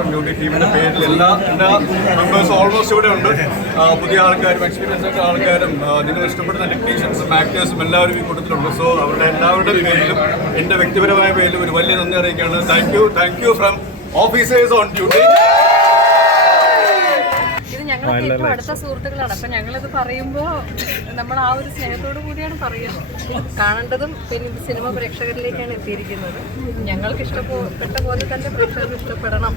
Officer duty ടീമിന്റെ പേരിൽ എല്ലാ എല്ലാ മെമ്പേഴ്സും ഓൾമോസ്റ്റ് ഇവിടെ ഉണ്ട്. പുതിയ ആൾക്കാരും എക്സ്പീരിയൻസ് ആയിട്ട് ആൾക്കാരും നിങ്ങൾ ഇഷ്ടപ്പെടുന്ന ടെക്നീഷ്യൻസും ആക്ടേഴ്സും എല്ലാവരും ഈ കൂട്ടത്തിലുണ്ട്. സോ അവരുടെ എല്ലാവരുടെ പേരിലും എന്റെ വ്യക്തിപരമായ പേരിലും ഒരു വലിയ നന്ദി അറിയിക്കുകയാണ്. Thank you thank you from officers on duty ഞങ്ങളൊക്കെ ഏറ്റവും അടുത്ത സുഹൃത്തുക്കളാണ്. അപ്പൊ ഞങ്ങളിത് പറയുമ്പോ നമ്മൾ ആ ഒരു സ്നേഹത്തോടു കൂടിയാണ് പറയുന്നത്. കാണേണ്ടതും പിന്നെ സിനിമ പ്രേക്ഷകരിലേക്കാണ് എത്തിയിരിക്കുന്നത്. ഞങ്ങൾക്ക് ഇഷ്ടപ്പെട്ട പോലെ തന്നെ പ്രേക്ഷകർക്ക് ഇഷ്ടപ്പെടണം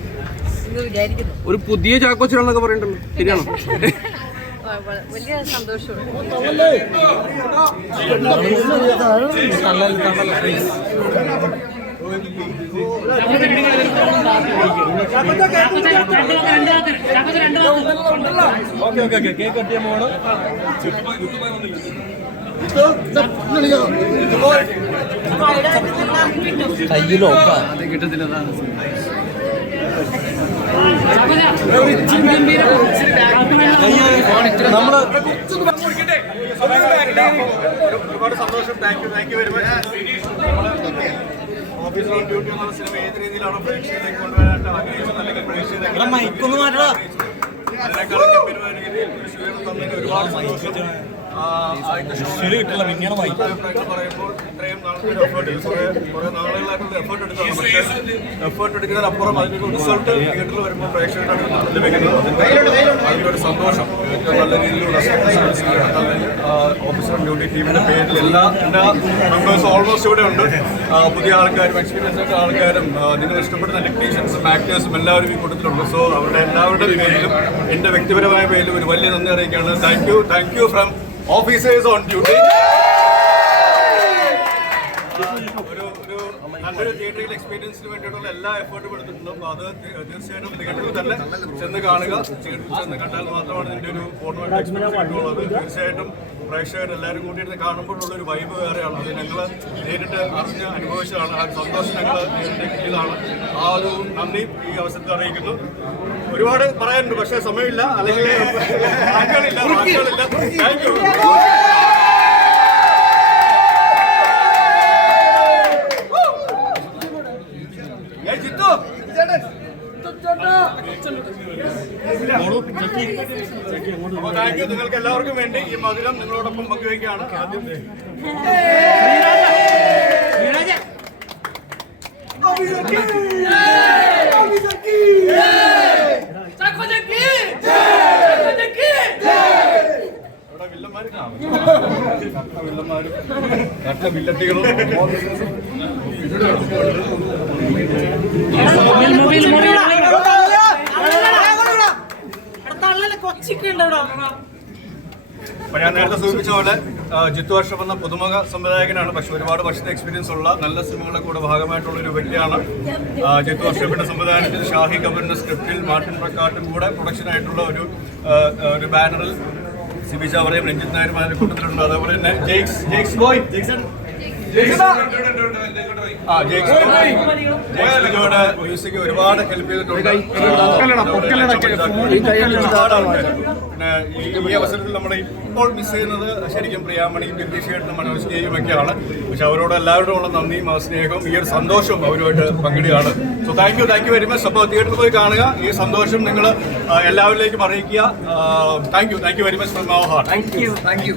എന്ന് വിചാരിക്കുന്നു. ഒരു പുതിയ ചാക്കോച്ചിലാണെന്നൊക്കെ പറയണ്ടല്ലോ. ശരിയാണോ? വ- വ- വലിയ നമ്മൾ ഒരുപാട് സന്തോഷം thank you thank you very much officer on duty എന്നുള്ള സിനിമ ഏത് രീതിയിലാണോ പ്രേക്ഷകരിലേക്ക് കൊണ്ടുവരാനായിട്ട് ആഗ്രഹിച്ചത് അല്ലെങ്കിൽ പ്രേക്ഷകരെ അതിനേക്കാളും ഗംഭീരമായ രീതിയിൽ ഒരു സ്വീകരണം തന്നതിന് ഒരുപാട് സന്തോഷം. Show അഭിപ്രായങ്ങൾ പറയുമ്പോൾ ഇത്രയും നാളത്തെ ഒരു ഇത് കുറേ കുറേ നാളുകളായിട്ടുള്ള എഫേർട്ട് എടുത്താണ് പക്ഷേ എഫേർട്ട് എടുക്കുന്നതിനപ്പുറം അതിന്റെ റിസൾട്ട് തിയേറ്ററിൽ വരുമ്പോൾ പ്രേക്ഷകരുടെ ലഭിക്കുന്നത് അതിന്റെ അതിലൊരു സന്തോഷം. ഏറ്റവും നല്ല രീതിയിലുള്ള ഓഫീസർ ഡ്യൂട്ടി ടീമിന്റെ പേരിൽ എല്ലാ എല്ലാ മെമ്പേഴ്സും ഓൾമോസ്റ്റ് ഇവിടെ ഉണ്ട്. പുതിയ ആൾക്കാരും എക്സ്പീരിയൻസ് ആൾക്കാരും നിങ്ങൾ ഇഷ്ടപ്പെടുന്ന ടെക്നീഷ്യൻസും ആക്ടേഴ്സും എല്ലാവരും ഈ കൂട്ടത്തിലുണ്ട്. സോ അവരുടെ എല്ലാവരുടെയും പേരിലും എന്റെ വ്യക്തിപരമായ പേരിലും ഒരു വലിയ നന്ദി അറിയിക്കുകയാണ്. Thank you thank you from officers on duty ഒരു നല്ലൊരു തിയേറ്ററിൽ എക്സ്പീരിയൻസിന് വേണ്ടിയിട്ടുള്ള എല്ലാ എഫേർട്ടും എടുത്തിട്ടുണ്ട്. അപ്പോൾ അത് തീർച്ചയായിട്ടും തിയേറ്ററിൽ തന്നെ ചെന്ന് കാണുക. തിയേറ്ററിൽ ചെന്ന് കണ്ടാൽ മാത്രമാണ് ഇതിന്റെ ഒരു ഫോട്ടോ എക്സ്പീരിയൻസ് കിട്ടുള്ളത് തീർച്ചയായിട്ടും പ്രേക്ഷകർ എല്ലാവരും കൂട്ടിയിരുന്ന് കാണുമ്പോഴുള്ള ഒരു വൈബ് വേറെയാണ്. അത് ഞങ്ങൾ നേരിട്ട് അറിഞ്ഞ് അനുഭവിച്ചതാണ്. ആ സന്തോഷം ഞങ്ങൾ നേരിട്ട് കിട്ടിയതാണ്. ആ ഒരു നന്ദി ഈ അവസരത്തിൽ അറിയിക്കുന്നു. ഒരുപാട് പറയാനുണ്ട് പക്ഷേ സമയമില്ല. അല്ലെങ്കിൽ താങ്ക് യു ഏയ് ജിത്തു അപ്പൊ നിങ്ങൾക്ക് എല്ലാവർക്കും വേണ്ടി ഈ മധുരം നിങ്ങളോടൊപ്പം പങ്കുവയ്ക്കുകയാണ്. ആദ്യം വില്ലന്മാര് കട്ട വില്ലന്മാരും കട്ട വില്ലത്തികളും അപ്പൊ ഞാൻ നേരത്തെ സൂചിപ്പിച്ച പോലെ ജിത്തു വർഷം എന്ന പുതുമുഖ സംവിധായകനാണ്. പക്ഷെ ഒരുപാട് വർഷത്തെ എക്സ്പീരിയൻസ് ഉള്ള നല്ല സിനിമകളുടെ കൂടെ ഭാഗമായിട്ടുള്ള ഒരു വ്യക്തിയാണ്. ജിത്തു വർഷത്തിന്റെ സംവിധാനത്തിൽ ഷാഹി കപൂറിന്റെ സ്ക്രിപ്റ്റിൽ മാർട്ടിൻ പ്രക്കാട്ടും കൂടെ പ്രൊഡക്ഷൻ ആയിട്ടുള്ള ഒരു ഒരു ബാനറിൽ സിബി ചാവറയും രഞ്ജിത് നായരും അതിന്റെ കൂട്ടത്തിലുണ്ട്. അതേപോലെ തന്നെ ജെയ്ക്സ് ജെയ്ക്സ് ബോയ് ജെയ്ക്സൺ. മ്യൂസിക് ഒരുപാട് ഹെൽപ്പ് ചെയ്തിട്ടുണ്ട്. പിന്നെ ഈ ഈ അവസരത്തിൽ നമ്മൾ ഇപ്പോൾ മിസ് ചെയ്യുന്നത് ശരിക്കും പ്രിയാമണിയും ജഗദീഷേട്ടനും മനോജിനെയും ഒക്കെയാണ് പക്ഷെ അവരോട് എല്ലാവരോടും ഉള്ള നന്ദിയും ആ സ്നേഹവും ഈ ഒരു സന്തോഷവും അവരുമായിട്ട് പങ്കിടുകയാണ് so thank you thank you very much അപ്പോൾ തിയേറ്ററിൽ പോയി കാണുക ഈ സന്തോഷം നിങ്ങൾ എല്ലാവരിലേക്കും അറിയിക്കുക thank you thank you very much from our heart thank you thank you